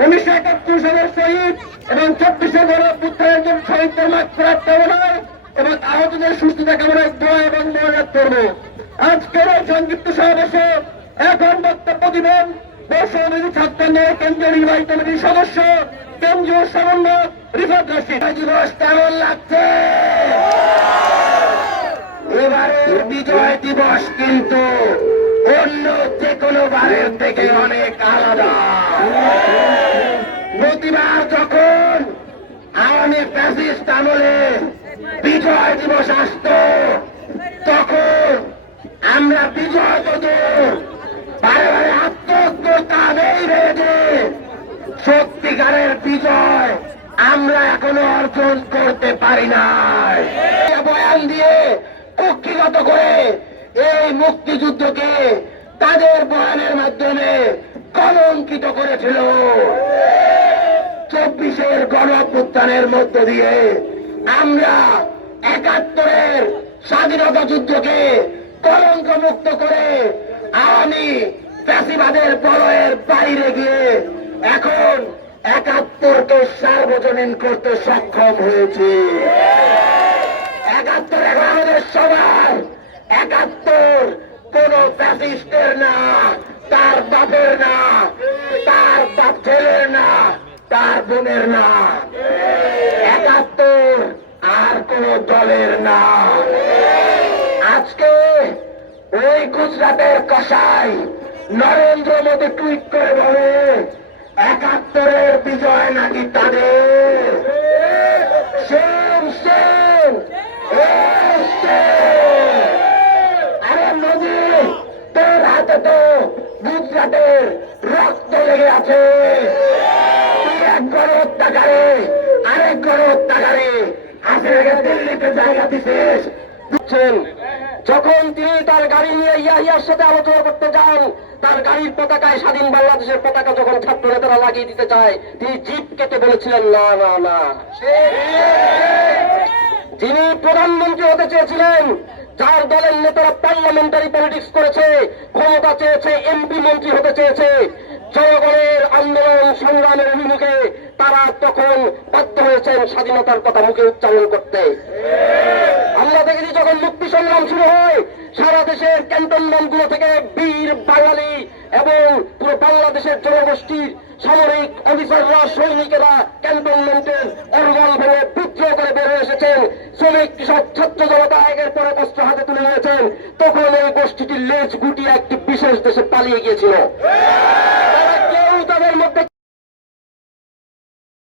উনিশশো একাত্তর সালের শহীদ এবং চব্বিশে গণ পুত্রের একজন শহীদদের মাত্রার কামনায় এবং আহতদের সুস্থতা কামনায় দোয়া এবং মনোজাত করব আজকের সংযুক্ত সমাবেশে এখন বক্তব্য দিবেন সদস্য, কেন্দ্রীয় সমন্বয়ক রিফাত দিবস কেমন লাগছে? এবারের বিজয় দিবস কিন্তু অন্য যে কোনো বারের থেকে অনেক আলাদা। প্রতিবার যখন আওয়ামী ফ্যাসিস্ট আমলে বিজয় দিবস আসত, তখন আমরা বিজয় পেত বারে বারে সত্যিকারের বিজয় আমরা এখনও অর্জন করতে পারি নাই। বয়ান দিয়ে কক্ষিগত করে এই মুক্তিযুদ্ধকে তাদের বয়ানের মাধ্যমে কলঙ্কিত করেছিল। চব্বিশের গণ অভ্যুত্থানের মধ্য দিয়ে আমরা একাত্তরের স্বাধীনতা যুদ্ধকে কলঙ্ক মুক্ত করে আওয়ামী ফ্যাসিবাদের বলয়ের সার্বজনীন করতে সক্ষম হয়েছে। একাত্তর এখন আমাদের সবার। একাত্তর কোন ফ্যাসিস্টের না, তার বাপের না, তার বাপ ছেলের না, তার বোনের না। একাত্তর আর কোন দলের না। আজকে ওই গুজরাটের কষাই নরেন্দ্র মোদী টুইট করে বলে একাত্তরের বিজয় নাকি তাদের? Same same. আরে মোদি তোর হাতে তো গুজরাটের রক্ত লেগে আছে। এক গণ হত্যাকারী আরেক গণ হত্যাকারী হাসিনাকে দিল্লিতে জায়গা বুঝছেন? যখন তিনি তার গাড়ি নিয়ে ইয়াহিয়ার সাথে আলোচনা করতে যান তার গাড়ির পতাকায় স্বাধীন বাংলাদেশের পতাকা যখন ছাত্র নেতারা লাগিয়ে দিতে চায়, তিনি জিপ কেটে বলেছিলেন, না না না। যিনি প্রধানমন্ত্রী হতে চেয়েছিলেন, যার দলের নেতারা পার্লামেন্টারি পলিটিক্স করেছে, ক্ষমতা চেয়েছে এমপি মন্ত্রী হতে চেয়েছে, জনগণের আন্দোলন সংগ্রামের অভিমুখে তারা তখন বাধ্য হয়েছেন স্বাধীনতার কথা মুখে উচ্চারণ করতে। আমরা দেখেছি যখন মুক্তি সংগ্রাম শুরু হয় সারা ক্যান্টনমেন্টগুলো ক্যান্টনমেন্টগুলো থেকে বীর বাঙালি এবং পুরো বাংলাদেশের জনগোষ্ঠীর সামরিক অফিসাররা, সৈনিকেরা ক্যান্টনমেন্টের অরগান ভেঙে বিদ্রোহ করে বের এসেছেন। শ্রমিক, কৃষক, ছাত্র জনতা একের পরে অস্ত্র হাতে তুলে নিয়েছেন। তখন এই গোষ্ঠীটির লেজ গুটিয়ে একটি বিশেষ দেশে পালিয়ে গিয়েছিল।